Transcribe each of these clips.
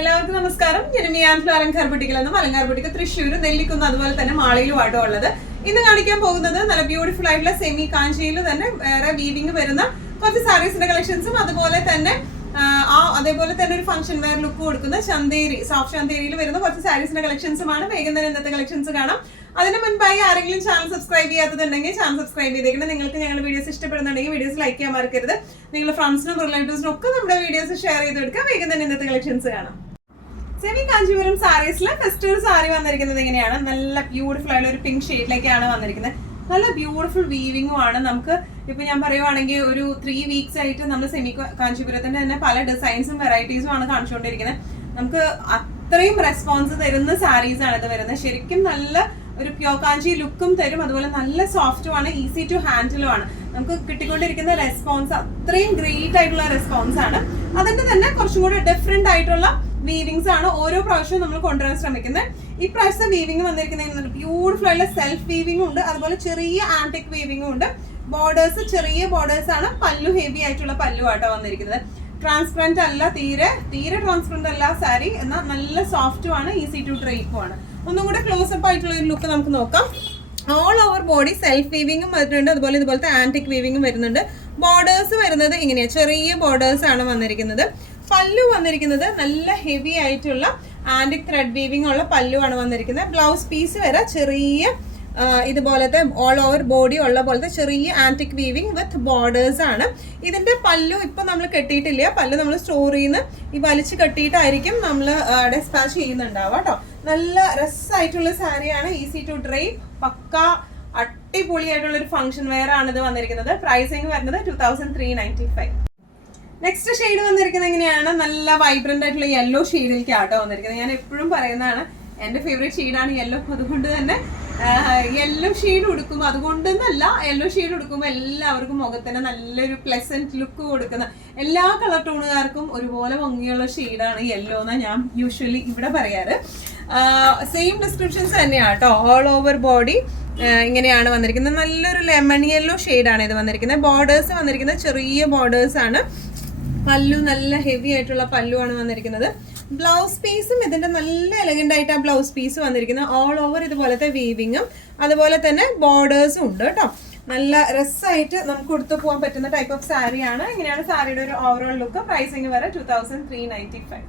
എല്ലാവർക്കും നമസ്കാരം. ഞാൻ അലങ്കാർപെട്ടിക്കലെന്നും അലങ്കാർപെട്ടിക്ക് തൃശ്ശൂർ നെല്ലിക്കുന്ന് അതുപോലെ തന്നെ മാളയിലുമായിട്ടോ ഉള്ളത്. ഇന്ന് കാണിക്കാൻ പോകുന്നത് നല്ല ബ്യൂട്ടിഫുൾ ആയിട്ടുള്ള സെമി കാഞ്ചിയിൽ തന്നെ വേറെ വീവിംഗ് വരുന്ന കുറച്ച് സാരീസിന്റെ കളക്ഷൻസും അതുപോലെ തന്നെ ഒരു ഫംഗ്ഷൻ വെയർ ലുക്ക് കൊടുക്കുന്ന ചന്തേരി സോഫ്റ്റ് ചന്തേരിയിൽ വരുന്ന കുറച്ച് സാരീസിന്റെ കളക്ഷൻസുമാണ്. വേഗം തന്നെ ഇന്നത്തെ കളക്ഷൻസ് കാണാം. അതിന് മുൻപായി ആരെങ്കിലും ചാനൽ സബ്സ്ക്രൈബ് ചെയ്യാത്തതുണ്ടെങ്കിൽ ചാനൽ സബ്സ്ക്രൈബ് ചെയ്തേക്കണം. നിങ്ങൾക്ക് ഞങ്ങളുടെ വീഡിയോസ് ഇഷ്ടപ്പെടുന്നുണ്ടെങ്കിൽ വീഡിയോസ് ലൈക്ക് ചെയ്യാൻ മറക്കരുത്. നിങ്ങളുടെ ഫ്രണ്ട്സിനും റിലേറ്റീവ്സിനും ഒക്കെ നമ്മുടെ വീഡിയോസ് ഷെയർ ചെയ്തെടുക്കുക. വേഗം തന്നെ ഇന്നത്തെ കളക്ഷൻസ് കാണാം. സെമി കാഞ്ചീപുരം സാരീസിലെ ഫസ്റ്റ് ഒരു സാരി വന്നിരിക്കുന്നത് എങ്ങനെയാണ്? നല്ല ബ്യൂട്ടിഫുൾ ആയിട്ടുള്ള ഒരു പിങ്ക് ഷെയ്ഡിലേക്കാണ് വന്നിരിക്കുന്നത്. നല്ല ബ്യൂട്ടിഫുൾ വീവിംഗും ആണ്. നമുക്ക് ഇപ്പൊ ഞാൻ പറയുവാണെങ്കിൽ ഒരു 3 weeks ആയിട്ട് നമ്മൾ സെമി കാഞ്ചീപുരത്തിന്റെ തന്നെ പല ഡിസൈൻസും വെറൈറ്റീസും ആണ് കാണിച്ചുകൊണ്ടിരിക്കുന്നത്. നമുക്ക് അത്രയും റെസ്പോൺസ് തരുന്ന സാരീസ് ആണ് ഇത് വരുന്നത്. ശരിക്കും നല്ല ഒരു പ്യോർ കാഞ്ചി ലുക്കും തരും, അതുപോലെ നല്ല സോഫ്റ്റും ആണ്, ഈസി ടു ഹാൻഡിലും ആണ്. നമുക്ക് കിട്ടിക്കൊണ്ടിരിക്കുന്ന റെസ്പോൺസ് അത്രയും ഗ്രേറ്റ് ആയിട്ടുള്ള റെസ്പോൺസ് ആണ്. അതിന്റെ തന്നെ കുറച്ചും കൂടി ഡിഫറെന്റ് ആയിട്ടുള്ള വീവിങ്സ് ആണ് ഓരോ പ്രാവശ്യവും നമ്മൾ കൊണ്ടുവരാൻ ശ്രമിക്കുന്നത്. ഈ പ്രാവശ്യത്തെ വീവിംഗ് വന്നിരിക്കുന്നത് ബ്യൂട്ടിഫുൾ ആയിട്ടുള്ള സെൽഫ് വീവിംഗും ഉണ്ട്, അതുപോലെ ചെറിയ ആന്റിക് വീവിംഗും ഉണ്ട്. ബോർഡേഴ്സ് ചെറിയ ബോർഡേഴ്സ് ആണ്. പല്ലു ഹെവി ആയിട്ടുള്ള പല്ലു ആട്ടോ വന്നിരിക്കുന്നത്. ട്രാൻസ്പെറന്റ് അല്ല, തീരെ ട്രാൻസ്പെറന്റ് അല്ല സാരി, എന്നാൽ നല്ല സോഫ്റ്റും ആണ്, ഈസി ടു ഡ്രൈപ്പും ആണ്. ഒന്നും കൂടെ ക്ലോസപ്പ് ആയിട്ടുള്ള ഒരു ലുക്ക് നമുക്ക് നോക്കാം. ഓൾ ഓവർ ബോഡി സെൽഫ് വീവിംഗും വരുന്നുണ്ട്, അതുപോലെ ഇതുപോലത്തെ ആന്റിക് വീവിംഗും വരുന്നുണ്ട്. ബോർഡേഴ്സ് വരുന്നത് ഇങ്ങനെയാണ്, ചെറിയ ബോർഡേഴ്സ് ആണ് വന്നിരിക്കുന്നത്. പല്ലു വന്നിരിക്കുന്നത് നല്ല ഹെവി ആയിട്ടുള്ള ആന്റിക് ത്രെഡ് വീവിംഗ് ഉള്ള പല്ലു ആണ് വന്നിരിക്കുന്നത്. ബ്ലൗസ് പീസ് വരെ ചെറിയ ഇതുപോലത്തെ ഓൾ ഓവർ ബോഡി ഉള്ള പോലത്തെ ചെറിയ ആന്റിക് വീവിംഗ് വിത്ത് ബോർഡേഴ്സ് ആണ്. ഇതിന്റെ പല്ലു ഇപ്പൊ നമ്മൾ കെട്ടിയിട്ടില്ല, പല്ലു നമ്മൾ സ്റ്റോർ ചെയ്യുന്ന ഈ വലിച്ചു കെട്ടിയിട്ടായിരിക്കും നമ്മൾ ഡിസ്പാച്ച് ചെയ്യുന്നുണ്ടാവുക കേട്ടോ. നല്ല രസമായിട്ടുള്ള സാരിയാണ്, ഈസി ടു ഡ്രൈപ്പ്, പക്ക അടിപൊളിയായിട്ടുള്ള ഒരു ഫംഗ്ഷൻ വെയർ ആണ് ഇത് വന്നിരിക്കുന്നത്. പ്രൈസിങ് വരുന്നത് 2395. നെക്സ്റ്റ് ഷെയ്ഡ് വന്നിരിക്കുന്നത് എങ്ങനെയാണ്? നല്ല വൈബ്രന്റ് ആയിട്ടുള്ള യെല്ലോ ഷെയ്ഡിലേക്ക് ആട്ടോ വന്നിരിക്കുന്നത്. ഞാൻ എപ്പോഴും പറയുന്നതാണ്, എന്റെ ഫേവറേറ്റ് ഷെയ്ഡാണ് യെല്ലോ. അതുകൊണ്ട് തന്നെ യെല്ലോ ഷെയ്ഡ് കൊടുക്കുമ്പോൾ, അതുകൊണ്ടൊന്നല്ല, യെല്ലോ ഷെയ്ഡ് കൊടുക്കുമ്പോൾ എല്ലാവർക്കും മുഖത്തിന് നല്ലൊരു പ്ലസന്റ് ലുക്ക് കൊടുക്കുന്ന, എല്ലാ കളർ ടോണുകാർക്കും ഒരുപോലെ ഭംഗിയുള്ള ഷെയ്ഡാണ് യെല്ലോ എന്നാണ് ഞാൻ യൂഷ്വലി ഇവിടെ പറയാറ്. സെയിം ഡിസ്ക്രിപ്ഷൻസ് തന്നെയാണ് കേട്ടോ. ഓൾ ഓവർ ബോഡി ഇങ്ങനെയാണ് വന്നിരിക്കുന്നത്. നല്ലൊരു ലെമൺ യെല്ലോ ഷെയ്ഡാണ് ഇത് വന്നിരിക്കുന്നത്. ബോർഡേഴ്സ് വന്നിരിക്കുന്നത് ചെറിയ ബോർഡേഴ്സ് ആണ്. പല്ലു നല്ല ഹെവി ആയിട്ടുള്ള പല്ലു ആണ് വന്നിരിക്കുന്നത്. ബ്ലൗസ് പീസും ഇതിന്റെ നല്ല എലഗന്റ് ആയിട്ട് ആ ബ്ലൗസ് പീസ് വന്നിരിക്കുന്നത്. ഓൾ ഓവർ ഇതുപോലത്തെ വീവിങ്ങും അതുപോലെ തന്നെ ബോർഡേഴ്സും ഉണ്ട് കേട്ടോ. നല്ല രസമായിട്ട് നമുക്ക് കൊടുത്തു പോകാൻ പറ്റുന്ന ടൈപ്പ് ഓഫ് സാരിയാണ്. ഇങ്ങനെയാണ് സാരിയുടെ ഒരു ഓവറോൾ ലുക്ക്. പ്രൈസിങ് വരെ 2395.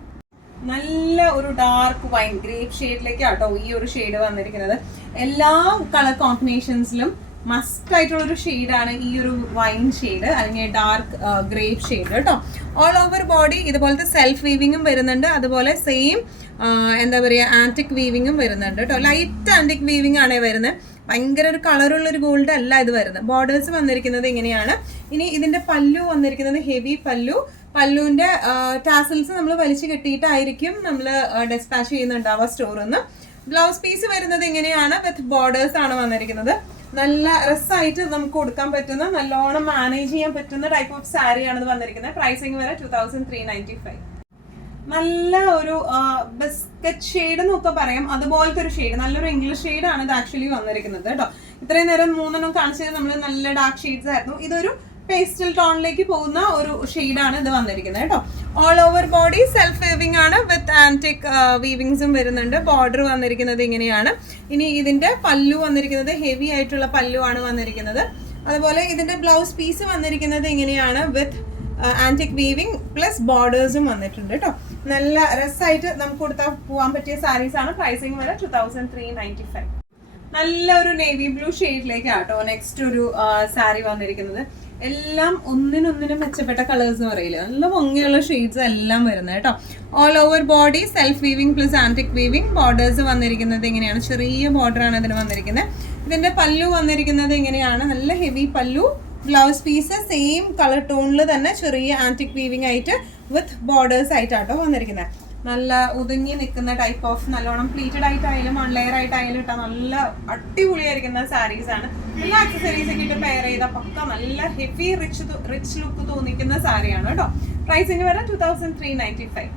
നല്ല ഒരു ഡാർക്ക് വൈൻ ഗ്രേപ്പ് ഷെയ്ഡിലേക്ക് ആട്ടോ ഈ ഒരു ഷെയ്ഡ് വന്നിരിക്കുന്നത്. എല്ലാ കളർ കോമ്പിനേഷൻസിലും മസ്റ്റ് ആയിട്ടുള്ള ഒരു ഷെയ്ഡാണ് ഈ ഒരു വൈൻ ഷെയ്ഡ് അല്ലെങ്കിൽ ഡാർക്ക് ഗ്രേപ്പ് ഷെയ്ഡ് കേട്ടോ. ഓൾ ഓവർ ബോഡി ഇതുപോലത്തെ സെൽഫ് വീവിങ്ങും വരുന്നുണ്ട്, അതുപോലെ സെയിം എന്താ പറയുക ആന്റിക് വീവിങ്ങും വരുന്നുണ്ട് കേട്ടോ. ലൈറ്റ് ആന്റിക് വീവിംഗ് ആണ് വരുന്നത്. ഭയങ്കര ഒരു കളറുള്ള ഒരു ഗോൾഡ് അല്ല ഇത് വരുന്നത്. ബോർഡേഴ്സ് വന്നിരിക്കുന്നത് ഇങ്ങനെയാണ്. ഇനി ഇതിന്റെ പല്ലു വന്നിരിക്കുന്നത് ഹെവി പല്ലു. പല്ലുവിന്റെ ടാസൽസ് നമ്മൾ വലിച്ചു കെട്ടിയിട്ടായിരിക്കും നമ്മൾ ഡിസ്പാച്ച് ചെയ്യുന്നുണ്ടാവുക സ്റ്റോറിൽ നിന്ന്. ബ്ലൗസ് പീസ് വരുന്നത് ഇങ്ങനെയാണ്, വിത്ത് ബോർഡേഴ്സ് ആണ് വന്നിരിക്കുന്നത്. നല്ല രസമായിട്ട് നമുക്ക് കൊടുക്കാൻ പറ്റുന്ന, നല്ലോണം മാനേജ് ചെയ്യാൻ പറ്റുന്ന ടൈപ്പ് ഓഫ് സാരിയാണ് ഇത് വന്നിരിക്കുന്നത്. പ്രൈസിങ് വരെ 2395. നല്ല ഒരു ബിസ്ക്കറ്റ് ഷെയ്ഡ് എന്നൊക്കെ പറയാം, അതുപോലത്തെ ഒരു ഷെയ്ഡ്, നല്ലൊരു ഇംഗ്ലീഷ് ഷെയ്ഡാണ് ഇത് ആക്ച്വലി വന്നിരിക്കുന്നത് കേട്ടോ. ഇത്രയും നേരം 3 കാണിച്ചത് നമ്മൾ നല്ല ഡാർക്ക് ഷെയ്ഡ്സ് ആയിരുന്നു. ഇതൊരു പേസ്റ്റൽ ടോണിലേക്ക് പോകുന്ന ഒരു ഷെയ്ഡാണ് ഇത് വന്നിരിക്കുന്നത് കേട്ടോ. All over body self weaving ആണ്, വിത്ത് ആന്റിക് വീവിങ്സും വരുന്നുണ്ട്. ബോർഡർ വന്നിരിക്കുന്നത് ഇങ്ങനെയാണ്. ഇനി ഇതിന്റെ പല്ലു വന്നിരിക്കുന്നത് ഹെവി ആയിട്ടുള്ള പല്ലു ആണ് വന്നിരിക്കുന്നത്. അതുപോലെ ഇതിന്റെ ബ്ലൗസ് പീസ് വന്നിരിക്കുന്നത് ഇങ്ങനെയാണ്, വിത്ത് ആന്റിക് വീവിംഗ് പ്ലസ് ബോർഡേഴ്സും വന്നിട്ടുണ്ട് കേട്ടോ. നല്ല രസമായിട്ട് നമുക്ക് കൊടുത്താൽ പോകാൻ പറ്റിയ സാരീസ് ആണ്. പ്രൈസിങ് വരെ 2395. നല്ല ഒരു നേവി ബ്ലൂ ഷെയ്ഡിലേക്ക് ആട്ടോ നെക്സ്റ്റ് ഒരു സാരി വന്നിരിക്കുന്നത്. എല്ലാം ഒന്നിനൊന്നിനും മെച്ചപ്പെട്ട കളേഴ്സ് എന്ന് പറയില്ല, നല്ല ഭംഗിയുള്ള ഷെയ്ഡ്സ് എല്ലാം വരുന്നത് കേട്ടോ. All over body self weaving plus antique weaving. Borders വന്നിരിക്കുന്നത് ഇങ്ങനെയാണ്, ചെറിയ ബോർഡർ ആണ് ഇതിന് വന്നിരിക്കുന്നത്. ഇതിന്റെ പല്ലു വന്നിരിക്കുന്നത് ഇങ്ങനെയാണ്, നല്ല ഹെവി പല്ലു. ബ്ലൗസ് പീസ് സെയിം കളർ ടോണിൽ തന്നെ ചെറിയ ആന്റിക് വീവിംഗ് ആയിട്ട് വിത്ത് ബോർഡേഴ്സ് ആയിട്ടാട്ടോ വന്നിരിക്കുന്നത്. നല്ല ഒതുങ്ങി നിൽക്കുന്ന ടൈപ്പ് ഓഫ്, നല്ലോണം പ്ലീറ്റഡ് ആയിട്ടായാലും ലെയർ ആയിട്ടായാലും ഇട്ടാൽ നല്ല അടിപൊളിയായിരിക്കുന്ന സാരീസ് ആണ്. എല്ലാ ആക്സസറീസ് ഒക്കെ ഇട്ട് പെയർ ചെയ്ത പക്ക നല്ല ഹെവി റിച്ച് ലുക്ക് തോന്നിക്കുന്ന സാരിയാണ് കേട്ടോ. പ്രൈസിങ് വരെ 2395.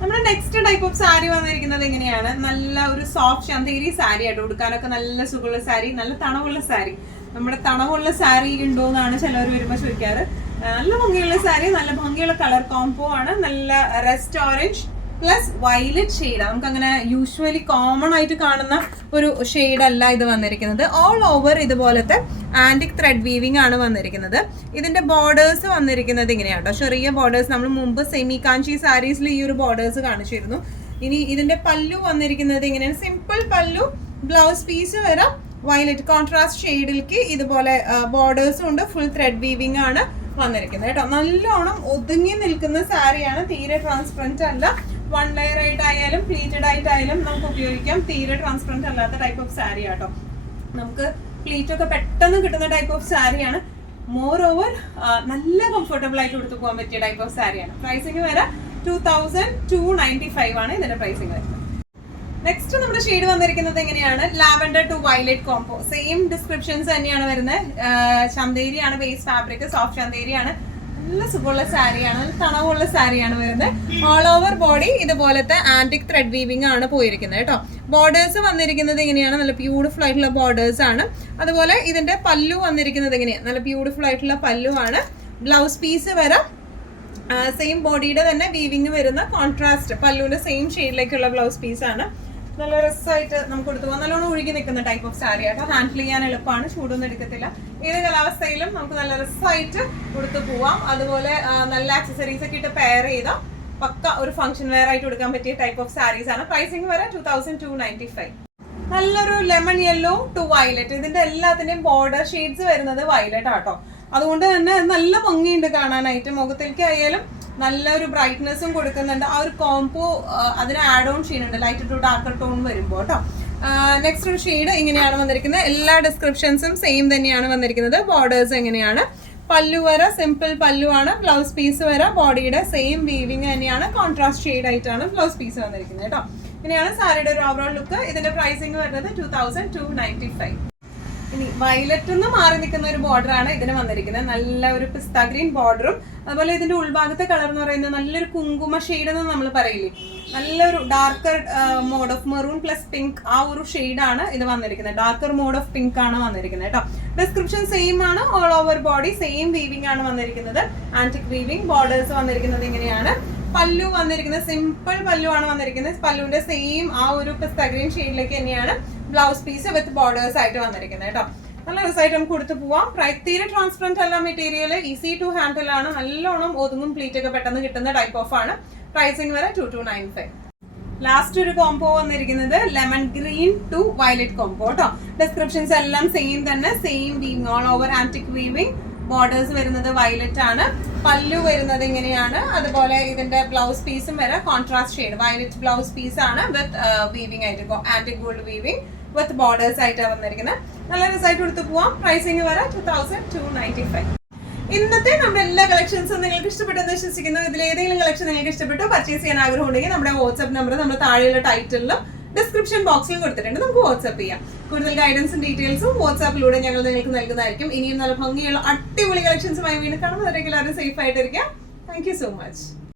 നമ്മുടെ നെക്സ്റ്റ് ടൈപ്പ് ഓഫ് സാരി വന്നിരിക്കുന്നത് എങ്ങനെയാണ്? നല്ല ഒരു സോഫ്റ്റ് ചന്തേരി സാരി ആയിട്ട് ഉടുക്കാനൊക്കെ നല്ല സുഖമുള്ള സാരി, നല്ല തണവുള്ള സാരി. നമ്മുടെ തണവുള്ള സാരി ഉണ്ടോ എന്നാണ് ചിലവർ വരുമ്പോൾ ചോദിക്കാറ്. നല്ല ഭംഗിയുള്ള സാരി, നല്ല ഭംഗിയുള്ള കളർ കോംബോ ആണ്. നല്ല rest orange plus violet shade. നമുക്ക് അങ്ങനെ യൂഷ്വലി കോമൺ ആയിട്ട് കാണുന്ന ഒരു ഷെയ്ഡ് അല്ല ഇത് വന്നിരിക്കുന്നത്. ഓൾ ഓവർ ഇതുപോലത്തെ ആന്റിക് ത്രെഡ് വീവിംഗ് ആണ് വന്നിരിക്കുന്നത്. ഇതിന്റെ ബോർഡേഴ്സ് വന്നിരിക്കുന്നത് ഇങ്ങനെയാണ് കേട്ടോ, ചെറിയ ബോർഡേഴ്സ്. നമ്മൾ മുമ്പ് സെമി കാഞ്ചി സാരീസിൽ ഈ ഒരു ബോർഡേഴ്സ് കാണിച്ചിരുന്നു. ഇനി ഇതിന്റെ പല്ലു വന്നിരിക്കുന്നത് ഇങ്ങനെയാണ്, സിമ്പിൾ പല്ലു. ബ്ലൗസ് പീസ് വരെ വയലറ്റ് കോൺട്രാസ്റ്റ് ഷെയ്ഡിലേക്ക് ഇതുപോലെ ബോർഡേഴ്സും ഉണ്ട്. ഫുൾ ത്രെഡ് വീവിംഗ് ആണ് വന്നിരിക്കുന്നത് കേട്ടോ. നല്ലോണം ഒതുങ്ങി നിൽക്കുന്ന സാരിയാണ്, തീരെ ട്രാൻസ്പെറന്റ് അല്ല. വൺ ലെയർ ആയിട്ടായാലും പ്ലീറ്റഡ് ആയിട്ടായാലും നമുക്ക് ഉപയോഗിക്കാം. തീരെ ട്രാൻസ്പെറന്റ് അല്ലാത്ത ടൈപ്പ് ഓഫ് സാരി ആട്ടോ. നമുക്ക് പ്ലീറ്റ് ഒക്കെ പെട്ടെന്ന് കിട്ടുന്ന ടൈപ്പ് ഓഫ് സാരിയാണ്. മോർ ഓവർ നല്ല കംഫർട്ടബിൾ ആയിട്ട് കൊടുത്തു പോകാൻ പറ്റിയ ടൈപ്പ് ഓഫ് സാരിയാണ്. പ്രൈസിങ് വരെ 2295 ആണ് ഇതിന്റെ പ്രൈസിങ് വരുന്നത്. നെക്സ്റ്റ് നമ്മുടെ ഷെയ്ഡ് വന്നിരിക്കുന്നത് എങ്ങനെയാണ്, lavender to violet combo. Same descriptions തന്നെയാണ് വരുന്നത്. ചന്തേരിയാണ് ബേസ് ഫാബ്രിക്, സോഫ്റ്റ് ചന്തേരിയാണ്. നല്ല സുഖമുള്ള സാരിയാണ്, നല്ല തണവുള്ള സാരിയാണ് വരുന്നത്. ഓൾ ഓവർ ബോഡി ഇതുപോലത്തെ ആന്റിക് ത്രെഡ് വീവിംഗ് ആണ് പോയിരിക്കുന്നത് കേട്ടോ. ബോർഡേഴ്സ് വന്നിരിക്കുന്നത് എങ്ങനെയാണ്, നല്ല ബ്യൂട്ടിഫുൾ ആയിട്ടുള്ള ബോർഡേഴ്സ് ആണ്. അതുപോലെ ഇതിന്റെ പല്ലു വന്നിരിക്കുന്നത് എങ്ങനെയാണ്, നല്ല ബ്യൂട്ടിഫുൾ ആയിട്ടുള്ള പല്ലു ആണ്. ബ്ലൗസ് പീസ് വരെ സെയിം ബോഡിയുടെ തന്നെ വീവിംഗ് വരുന്ന കോൺട്രാസ്റ്റ് പല്ലുവിന്റെ സെയിം ഷെയ്ഡിലേക്കുള്ള ബ്ലൗസ് പീസ് ആണ്. നല്ല രസമായിട്ട് നമുക്ക് കൊടുത്തു പോകാം. നല്ലോണം ഒഴുകി നിൽക്കുന്ന ടൈപ്പ് ഓഫ് സാരി ആട്ടോ. ഹാൻഡിൽ ചെയ്യാൻ എളുപ്പമാണ്, ചൂടൊന്നും എടുക്കത്തില്ല. ഏത് കാലാവസ്ഥയിലും നമുക്ക് നല്ല രസമായിട്ട് കൊടുത്തു പോവാം. അതുപോലെ നല്ല ആക്സസറീസ് ഒക്കെ ഇട്ട് പെയർ ചെയ്താൽ പക്ക ഒരു ഫംഗ്ഷൻ വെയർ ആയിട്ട് കൊടുക്കാൻ പറ്റിയ ടൈപ്പ് ഓഫ് സാരീസ് ആണ്. പ്രൈസിങ് വരെ 2295. നല്ലൊരു ലെമൺ യെല്ലോ ടു വയലറ്റ്. ഇതിന്റെ എല്ലാത്തിന്റെയും ബോർഡർ ഷെയ്ഡ്സ് വരുന്നത് വയലറ്റ് ആട്ടോ. അതുകൊണ്ട് തന്നെ നല്ല ഭംഗിയുണ്ട് കാണാനായിട്ട്. മുഖത്തേക്ക് ആയാലും നല്ലൊരു ബ്രൈറ്റ്നെസ്സും കൊടുക്കുന്നുണ്ട്. ആ ഒരു കോംബോ അതിന് ആഡ് ഓൺ ചെയ്യുന്നുണ്ട്, ലൈറ്റ് ടു ഡാർക്കർ ടോൺ വരുമ്പോൾ കേട്ടോ. നെക്സ്റ്റ് ഒരു ഷെയ്ഡ് ഇങ്ങനെയാണ് വന്നിരിക്കുന്നത്. എല്ലാ ഡിസ്ക്രിപ്ഷൻസും സെയിം തന്നെയാണ് വന്നിരിക്കുന്നത്. ബോർഡേഴ്സ് എങ്ങനെയാണ്, പല്ലു വരെ സിമ്പിൾ പല്ലു ആണ്. ബ്ലൗസ് പീസ് വരെ ബോഡിയുടെ സെയിം വീവിങ് തന്നെയാണ്. കോൺട്രാസ്റ്റ് ഷെയ്ഡ് ആയിട്ടാണ് ബ്ലൗസ് പീസ് വന്നിരിക്കുന്നത് കേട്ടോ. ഇങ്ങനെയാണ് സാരിയുടെ ഒരു ഓവറോൾ ലുക്ക്. ഇതിന്റെ പ്രൈസിങ് വരുന്നത് 2295. ഇനി വയലറ്റ് നിന്ന് മാറി നിൽക്കുന്ന ഒരു ബോർഡർ ആണ് ഇതിന് വന്നിരിക്കുന്നത്. നല്ല ഒരു പിസ്ത ഗ്രീൻ ബോർഡറും അതുപോലെ ഇതിന്റെ ഉൾഭാഗത്തെ കളർ എന്ന് പറയുന്നത് നല്ലൊരു കുങ്കുമ ഷെയ്ഡ് എന്ന് നമ്മൾ പറയില്ലേ, നല്ലൊരു darker mode of maroon plus pink, ആ ഒരു ഷെയ്ഡാണ് ഇത് വന്നിരിക്കുന്നത്. ഡാർക്കർ മോഡ് ഓഫ് പിങ്ക് ആണ് വന്നിരിക്കുന്നത് കേട്ടോ. ഡിസ്ക്രിപ്ഷൻ സെയിം ആണ്. All over body same weaving ആണ് വന്നിരിക്കുന്നത്. Antique weaving. ബോർഡേഴ്സ് വന്നിരിക്കുന്നത് ഇങ്ങനെയാണ്. പല്ലു വന്നിരിക്കുന്നത് സിമ്പിൾ പല്ലു ആണ് വന്നിരിക്കുന്നത്. പല്ലുവിന്റെ സെയിം ആ ഒരു പിസ്ത ഗ്രീൻ ഷെയ്ഡിലേക്ക് തന്നെയാണ് ബ്ലൗസ് പീസ് വിത്ത് ബോർഡേഴ്സ് ആയിട്ട് വന്നിരിക്കുന്നത് കേട്ടോ. നല്ല രസമായിട്ട് നമുക്ക് കൊടുത്തു പോവാം. തീരെ ട്രാൻസ്പെറന്റ് അല്ല മെറ്റീരിയൽ, ഈസി ടു ഹാൻഡിൽ ആണ്. നല്ലോണം ഒതുങ്ങും പ്ലീറ്റ് ഒക്കെ പെട്ടെന്ന് കിട്ടുന്ന ടൈപ്പ് ഓഫ് ആണ്. പ്രൈസിങ് വരെ 2295. ലാസ്റ്റ് ഒരു കോംബോ വന്നിരിക്കുന്നത് lemon green to violet combo കേട്ടോ. ഡിസ്ക്രിപ്ഷൻസ് എല്ലാം സെയിം തന്നെ, same weaving, all over antique weaving. Borders വരുന്നത് വയലറ്റ് ആണ്. പല്ലു വരുന്നത് ഇങ്ങനെയാണ്. അതുപോലെ ഇതിന്റെ ബ്ലൗസ് പീസും വരെ contrast shade violet blouse piece ആണ് വിത്ത് വീവിംഗ് ആയിട്ട്, antique gold weaving with borders ആയിട്ടാണ് വന്നിരിക്കുന്നത്. നല്ല രസമായിട്ട് കൊടുത്തു പോവാം. പ്രൈസിങ് വരെ 2295. ഇന്നത്തെ നമ്മുടെ എല്ലാ കളക്ഷൻസും നിങ്ങൾക്ക് ഇഷ്ടപ്പെട്ടെന്ന് വിശ്വസിക്കുന്നു. ഇതിൽ ഏതെങ്കിലും കളക്ഷൻ നിങ്ങൾക്ക് ഇഷ്ടപ്പെട്ടു, പർച്ചേസ് ചെയ്യാൻ ആഗ്രഹം ഉണ്ടെങ്കിൽ നമ്മുടെ വാട്സ്ആപ്പ് നമ്പർ നമ്മൾ താഴെയുള്ള ടൈറ്റിലും ഡിസ്ക്രിപ്ഷൻ ബോക്സിലും കൊടുത്തിട്ടുണ്ട്. നമുക്ക് വാട്സ്ആപ്പ് ചെയ്യാം. കൂടുതൽ ഗൈഡൻസും ഡീറ്റെയിൽസും വാട്സ്ആപ്പിലൂടെ ഞങ്ങൾ നിങ്ങൾക്ക് നൽകുന്നതായിരിക്കും. ഇനിയും നല്ല ഭംഗിയുള്ള അടിപൊളി കളക്ഷൻസുമായി വീണ്ടും കാണുമ്പോൾ എല്ലാവരും സേഫ് ആയിട്ടിരിക്കാം. Thank you so much.